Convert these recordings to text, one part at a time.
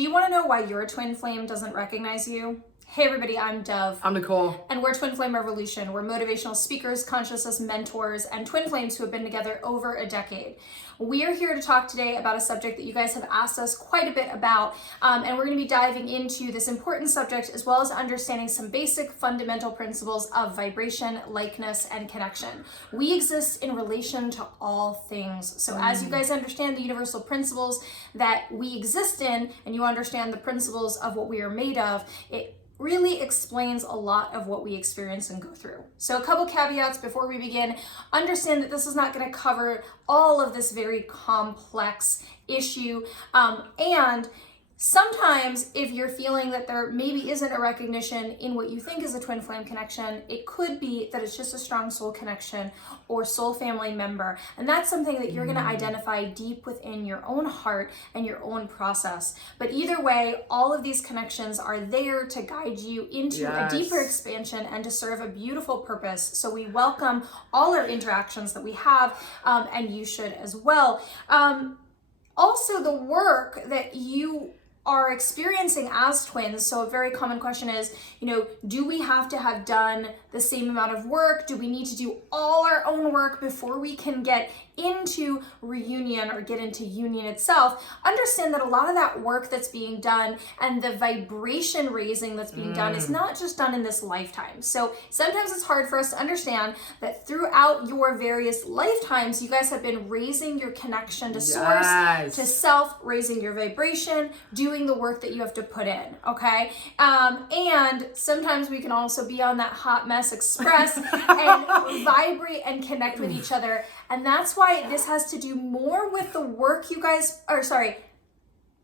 Do you want to know why your twin flame doesn't recognize you? Hey everybody, I'm Dove. I'm Nicole. And we're Twin Flame Revolution. We're motivational speakers, consciousness mentors, and twin flames who have been together over a decade. We are here to talk today about a subject that you guys have asked us quite a bit about, and we're going to be diving into this important subject as well as understanding some basic fundamental principles of vibration, likeness, and connection. We exist in relation to all things. So as you guys understand the universal principles that we exist in, and you understand the principles of what we are made of, it really explains a lot of what we experience and go through. So a couple caveats before we begin. Understand that this is not going to cover all of this very complex issue, and sometimes if you're feeling that there maybe isn't a recognition in what you think is a twin flame connection, it could be that it's just a strong soul connection or soul family member. And that's something that you're going to identify deep within your own heart and your own process. But either way, all of these connections are there to guide you into a deeper expansion and to serve a beautiful purpose. So we welcome all our interactions that we have, and you should as well. Also, the work that you are experiencing as twins. So a very common question is, do we have to have done the same amount of work? Do we need to do all our own work before we can get into reunion or get into union itself? Understand that a lot of that work that's being done and the vibration raising that's being done is not just done in this lifetime. So sometimes it's hard for us to understand that throughout your various lifetimes, you guys have been raising your connection to source, to self, raising your vibration, doing the work that you have to put in, okay? And sometimes we can also be on that hot mess express and vibrate and connect with each other. And that's why this has to do more with the work you guys,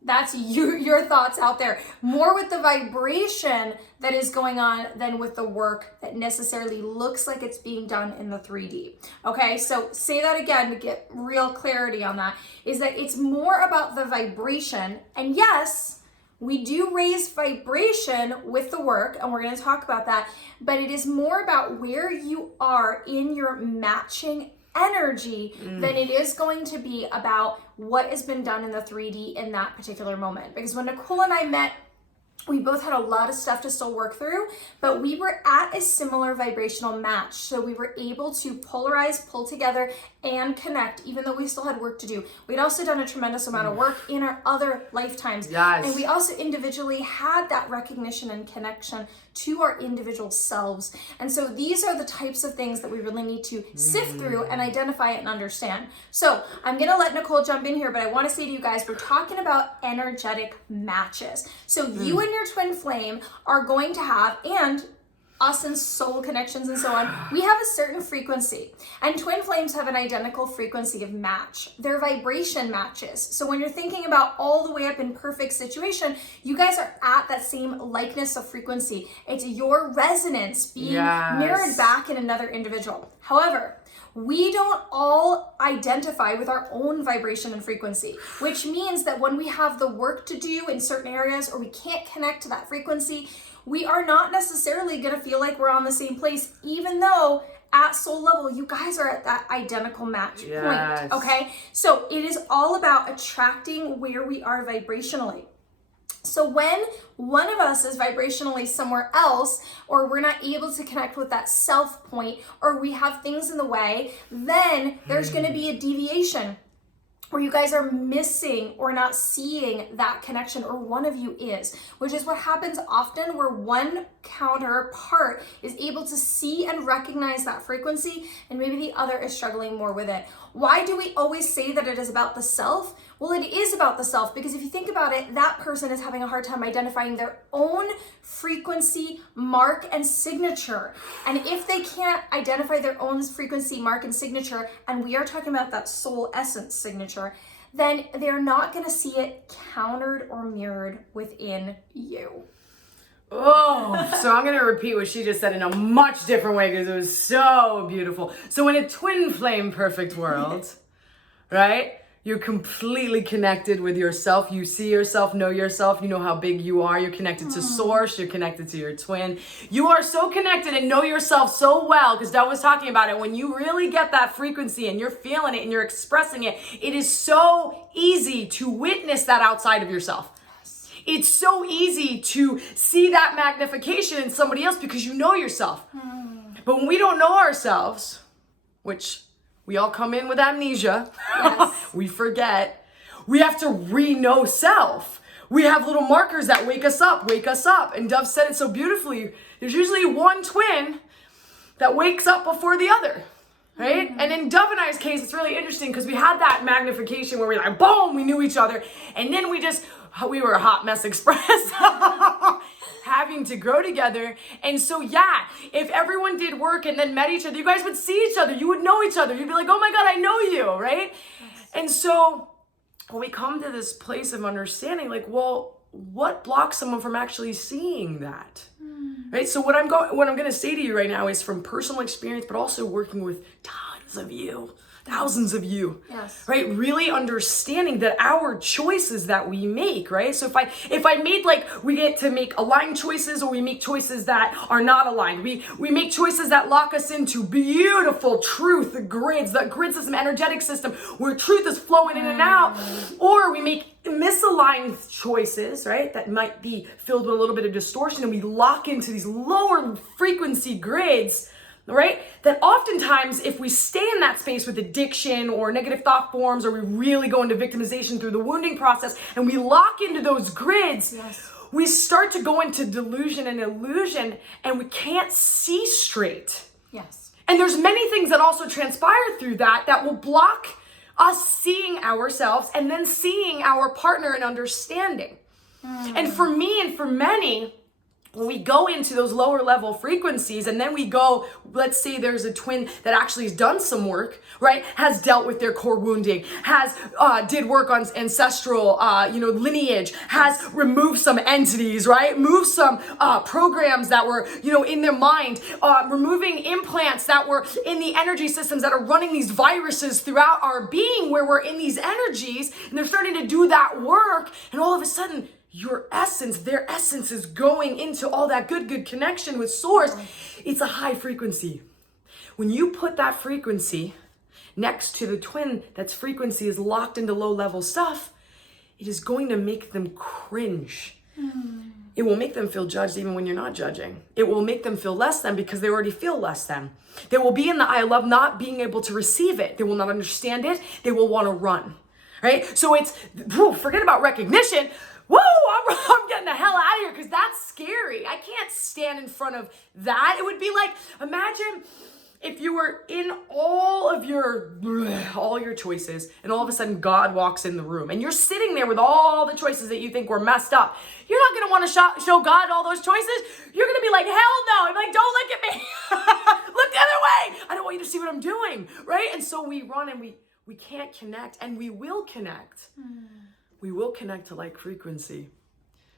that's your thoughts out there. More with the vibration that is going on than with the work that necessarily looks like it's being done in the 3D. Okay, so say that again to get real clarity on that, is that it's more about the vibration. And yes, we do raise vibration with the work, and we're going to talk about that, but it is more about where you are in your matching energy than it is going to be about what has been done in the 3D in that particular moment. Because when Nicole and I met, we both had a lot of stuff to still work through, but we were at a similar vibrational match. So we were able to polarize, pull together, and connect, even though we still had work to do. We'd also done a tremendous amount of work in our other lifetimes. And we also individually had that recognition and connection to our individual selves. And so these are the types of things that we really need to sift through and identify and understand. So I'm gonna let Nicole jump in here, but I wanna say to you guys, we're talking about energetic matches. So you and your twin flame are going to have, and us and soul connections and so on, we have a certain frequency, and twin flames have an identical frequency of match. Their vibration matches. So when you're thinking about all the way up in perfect situation, you guys are at that same likeness of frequency. It's your resonance being mirrored back in another individual. However, we don't all identify with our own vibration and frequency, which means that when we have the work to do in certain areas or we can't connect to that frequency, we are not necessarily going to feel like we're on the same place, even though at soul level, you guys are at that identical match point, okay? So it is all about attracting where we are vibrationally. So when one of us is vibrationally somewhere else, or we're not able to connect with that self point, or we have things in the way, then there's going to be a deviation where you guys are missing or not seeing that connection, or one of you is, which is what happens often, where one counterpart is able to see and recognize that frequency, and maybe the other is struggling more with it. Why do we always say that it is about the self? Well, it is about the self, because if you think about it, that person is having a hard time identifying their own frequency, mark, and signature. And if they can't identify their own frequency, mark, and signature, and we are talking about that soul essence signature, then they're not going to see it countered or mirrored within you. Oh, so I'm going to repeat what she just said in a much different way because it was so beautiful. So in a twin flame perfect world, right? You're completely connected with yourself. You see yourself, know yourself. You know how big you are. You're connected to source. You're connected to your twin. You are so connected and know yourself so well, because Doug was talking about it. When you really get that frequency and you're feeling it and you're expressing it, it is so easy to witness that outside of yourself. it's so easy to see that magnification in somebody else because you know yourself. But when we don't know ourselves, which we all come in with amnesia, Yes. we forget, we have to re-know self. We have little markers that wake us up. And Dove said it so beautifully. There's usually one twin that wakes up before the other, right? And in Dove and I's case, it's really interesting because we had that magnification where we're like, boom, we knew each other. And then we were a hot mess express, having to grow together. And so, yeah, if everyone did work and then met each other, you guys would see each other. You would know each other. You'd be like, oh my God, I know you, right? And so when we come to this place of understanding, like, well, what blocks someone from actually seeing that? Right? So what I'm going to say to you right now is from personal experience, but also working with tons of you, thousands of you, Yes. right? Really understanding that our choices that we make, right? So if I made, like, we get to make aligned choices, or we make choices that are not aligned. We make choices that lock us into beautiful truth, the grid system, energetic system, where truth is flowing in and out, or we make misaligned choices, right? That might be filled with a little bit of distortion, and we lock into these lower frequency grids, right? That oftentimes, if we stay in that space with addiction or negative thought forms, or we really go into victimization through the wounding process, and we lock into those grids, Yes. we start to go into delusion and illusion, and we can't see straight. Yes. And there's many things that also transpire through that will block us seeing ourselves and then seeing our partner and understanding. And for me and for many, when we go into those lower level frequencies, and then we go, let's say there's a twin that actually has done some work, right? Has dealt with their core wounding, has did work on ancestral, lineage, has removed some entities, right? Moved some programs that were, in their mind, removing implants that were in the energy systems that are running these viruses throughout our being, where we're in these energies, and they're starting to do that work, and all of a sudden, their essence is going into all that good connection with source. It's a high frequency. When you put that frequency next to the twin, that's frequency is locked into low level stuff, it is going to make them cringe. It will make them feel judged even when you're not judging. It will make them feel less than because they already feel less than. They will be in the I love not being able to receive it. They will not understand it. They will want to run, right? So forget about recognition. Woo, I'm getting the hell out of here because that's scary. I can't stand in front of that. It would be like, imagine if you were in all your choices, and all of a sudden God walks in the room, and you're sitting there with all the choices that you think were messed up. You're not going to want to show God all those choices. You're going to be like, hell no. I'm like, don't look at me. Look the other way. I don't want you to see what I'm doing, right? And so we run, and we can't connect, and we will connect. We will connect to like frequency.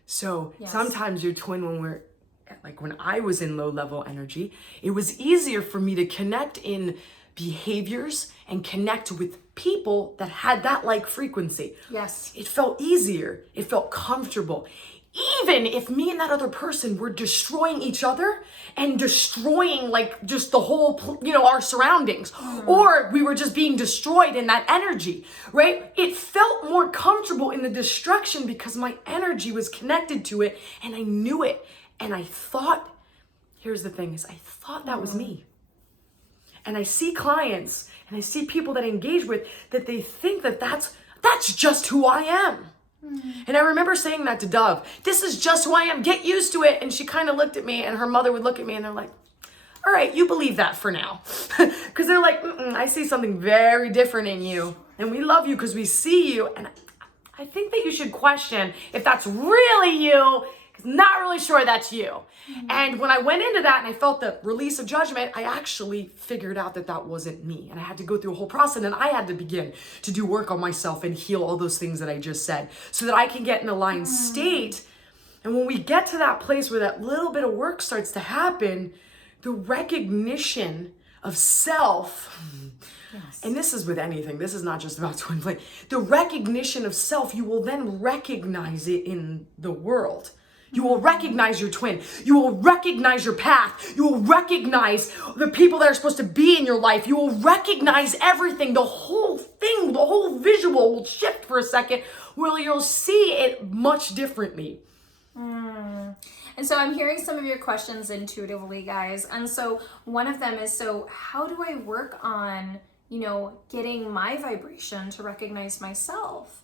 So sometimes your twin, when I was in low level energy, it was easier for me to connect in behaviors and connect with people that had that like frequency. Yes. It felt easier. It felt comfortable. Even if me and that other person were destroying each other and destroying like just the whole, our surroundings, or we were just being destroyed in that energy, right? It felt more comfortable in the destruction because my energy was connected to it, and I knew it. And I thought, here's the thing, is I thought that was me. And I see clients and I see people that I engage with that they think that that's just who I am. And I remember saying that to Dove, this is just who I am, get used to it. And she kind of looked at me, and her mother would look at me, and they're like, all right, you believe that for now. Because they're like, I see something very different in you. And we love you because we see you. And I think that you should question if that's really you. Not really sure that's you. And when I went into that and I felt the release of judgment, I actually figured out that wasn't me. And I had to go through a whole process, and I had to begin to do work on myself and heal all those things that I just said so that I can get in an aligned state. And when we get to that place where that little bit of work starts to happen, the recognition of self, and this is with anything, this is not just about twin flame, the recognition of self, you will then recognize it in the world. You will recognize your twin. You will recognize your path. You will recognize the people that are supposed to be in your life. You will recognize everything. The whole thing, the whole visual will shift for a second well, you'll see it much differently. And so I'm hearing some of your questions intuitively, guys. And so one of them is, so how do I work on, getting my vibration to recognize myself?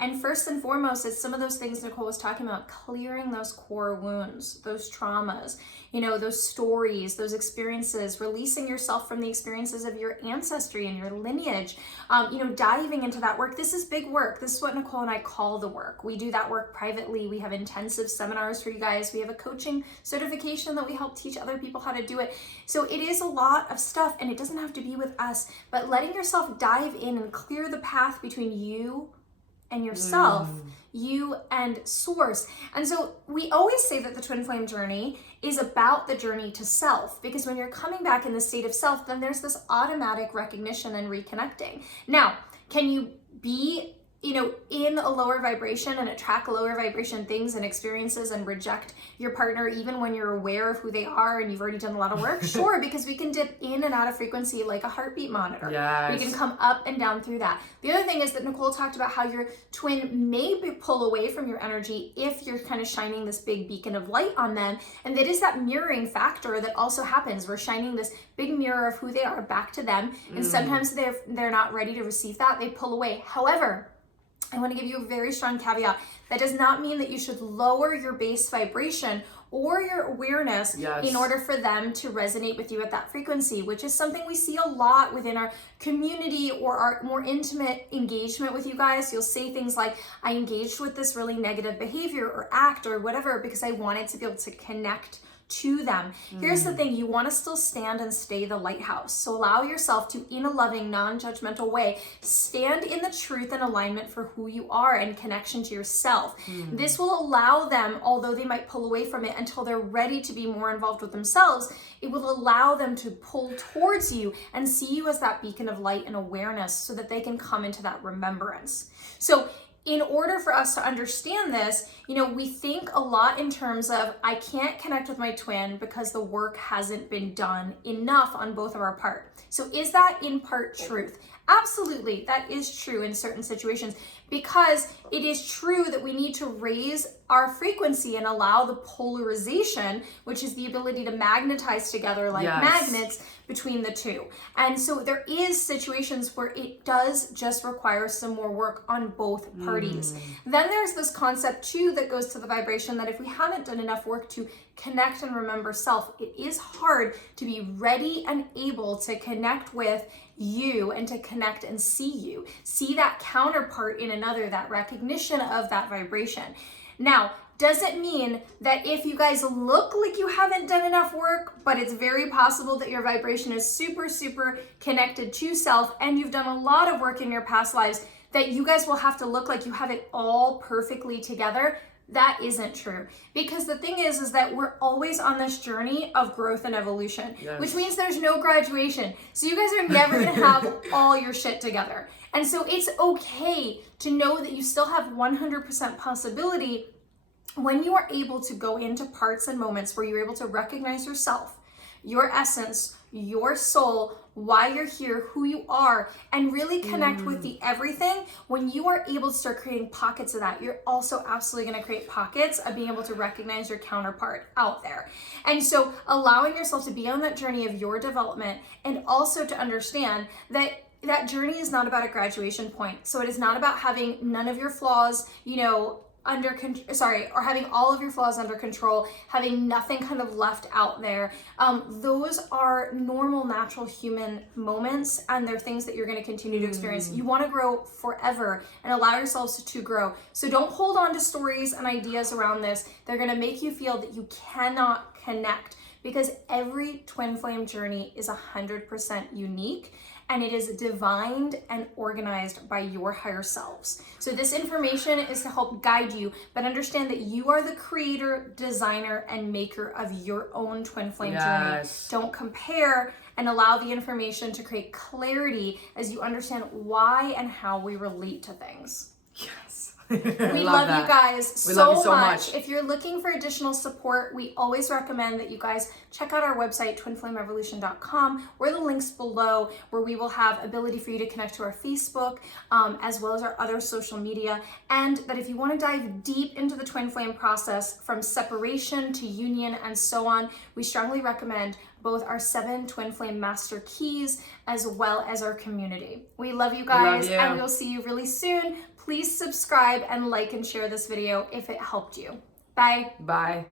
And first and foremost, it's some of those things Nicole was talking about, clearing those core wounds, those traumas, those stories, those experiences, releasing yourself from the experiences of your ancestry and your lineage, diving into that work. This is big work. This is what Nicole and I call the work. We do that work privately. We have intensive seminars for you guys. We have a coaching certification that we help teach other people how to do it. So it is a lot of stuff, and it doesn't have to be with us, but letting yourself dive in and clear the path between you and yourself, you and source. And so we always say that the twin flame journey is about the journey to self, because when you're coming back in the state of self, then there's this automatic recognition and reconnecting. Now, can you be in a lower vibration and attract lower vibration things and experiences and reject your partner even when you're aware of who they are and you've already done a lot of work? Sure, because we can dip in and out of frequency like a heartbeat monitor. Yes. We can come up and down through that. The other thing is that Nicole talked about how your twin may pull away from your energy if you're kind of shining this big beacon of light on them. And that is that mirroring factor that also happens. We're shining this big mirror of who they are back to them. And sometimes they're not ready to receive that. They pull away. However, I want to give you a very strong caveat. That does not mean that you should lower your base vibration or your awareness in order for them to resonate with you at that frequency, which is something we see a lot within our community or our more intimate engagement with you guys. You'll say things like, I engaged with this really negative behavior or act or whatever because I wanted to be able to connect to them. Here's the thing, you want to still stand and stay the lighthouse. So allow yourself to, in a loving, non-judgmental way, stand in the truth and alignment for who you are and connection to yourself. This will allow them, although they might pull away from it until they're ready to be more involved with themselves, it will allow them to pull towards you and see you as that beacon of light and awareness so that they can come into that remembrance. So in order for us to understand this, we think a lot in terms of, I can't connect with my twin because the work hasn't been done enough on both of our part. So is that in part truth? Absolutely, that is true in certain situations, because it is true that we need to raise our frequency and allow the polarization, which is the ability to magnetize together like magnets, between the two. And so there is situations where it does just require some more work on both parties. Then there's this concept too that goes to the vibration that if we haven't done enough work to connect and remember self, it is hard to be ready and able to connect with you and to connect and see that counterpart in another, that recognition of that vibration. Now, does it mean that if you guys look like you haven't done enough work, but it's very possible that your vibration is super, super connected to self and you've done a lot of work in your past lives, that you guys will have to look like you have it all perfectly together? That isn't true. Because the thing is that we're always on this journey of growth and evolution, which means there's no graduation. So you guys are never gonna have all your shit together. And so it's okay to know that you still have 100% possibility when you are able to go into parts and moments where you're able to recognize yourself, your essence, your soul, why you're here, who you are, and really connect with the everything. When you are able to start creating pockets of that, you're also absolutely going to create pockets of being able to recognize your counterpart out there. And so allowing yourself to be on that journey of your development, and also to understand that that journey is not about a graduation point. So it is not about having none of your flaws, or having all of your flaws under control, having nothing kind of left out there. Those are normal, natural human moments, and they're things that you're going to continue to experience. You want to grow forever and allow yourselves to grow. So don't hold on to stories and ideas around this. They're going to make you feel that you cannot connect, because every twin flame journey is 100% unique. And it is divined and organized by your higher selves. So this information is to help guide you, but understand that you are the creator, designer, and maker of your own twin flame journey. Don't compare, and allow the information to create clarity as you understand why and how we relate to things. Yes. We love you guys We love you so much. much. If you're looking for additional support, we always recommend that you guys check out our website, twinflamerevolution.com, where the links below, where we will have ability for you to connect to our Facebook, as well as our other social media. And that if you want to dive deep into the twin flame process from separation to union and so on, we strongly recommend both our 7 twin flame master keys as well as our community. We love you guys, and we will see you really soon. Please subscribe and like and share this video if it helped you. Bye. Bye.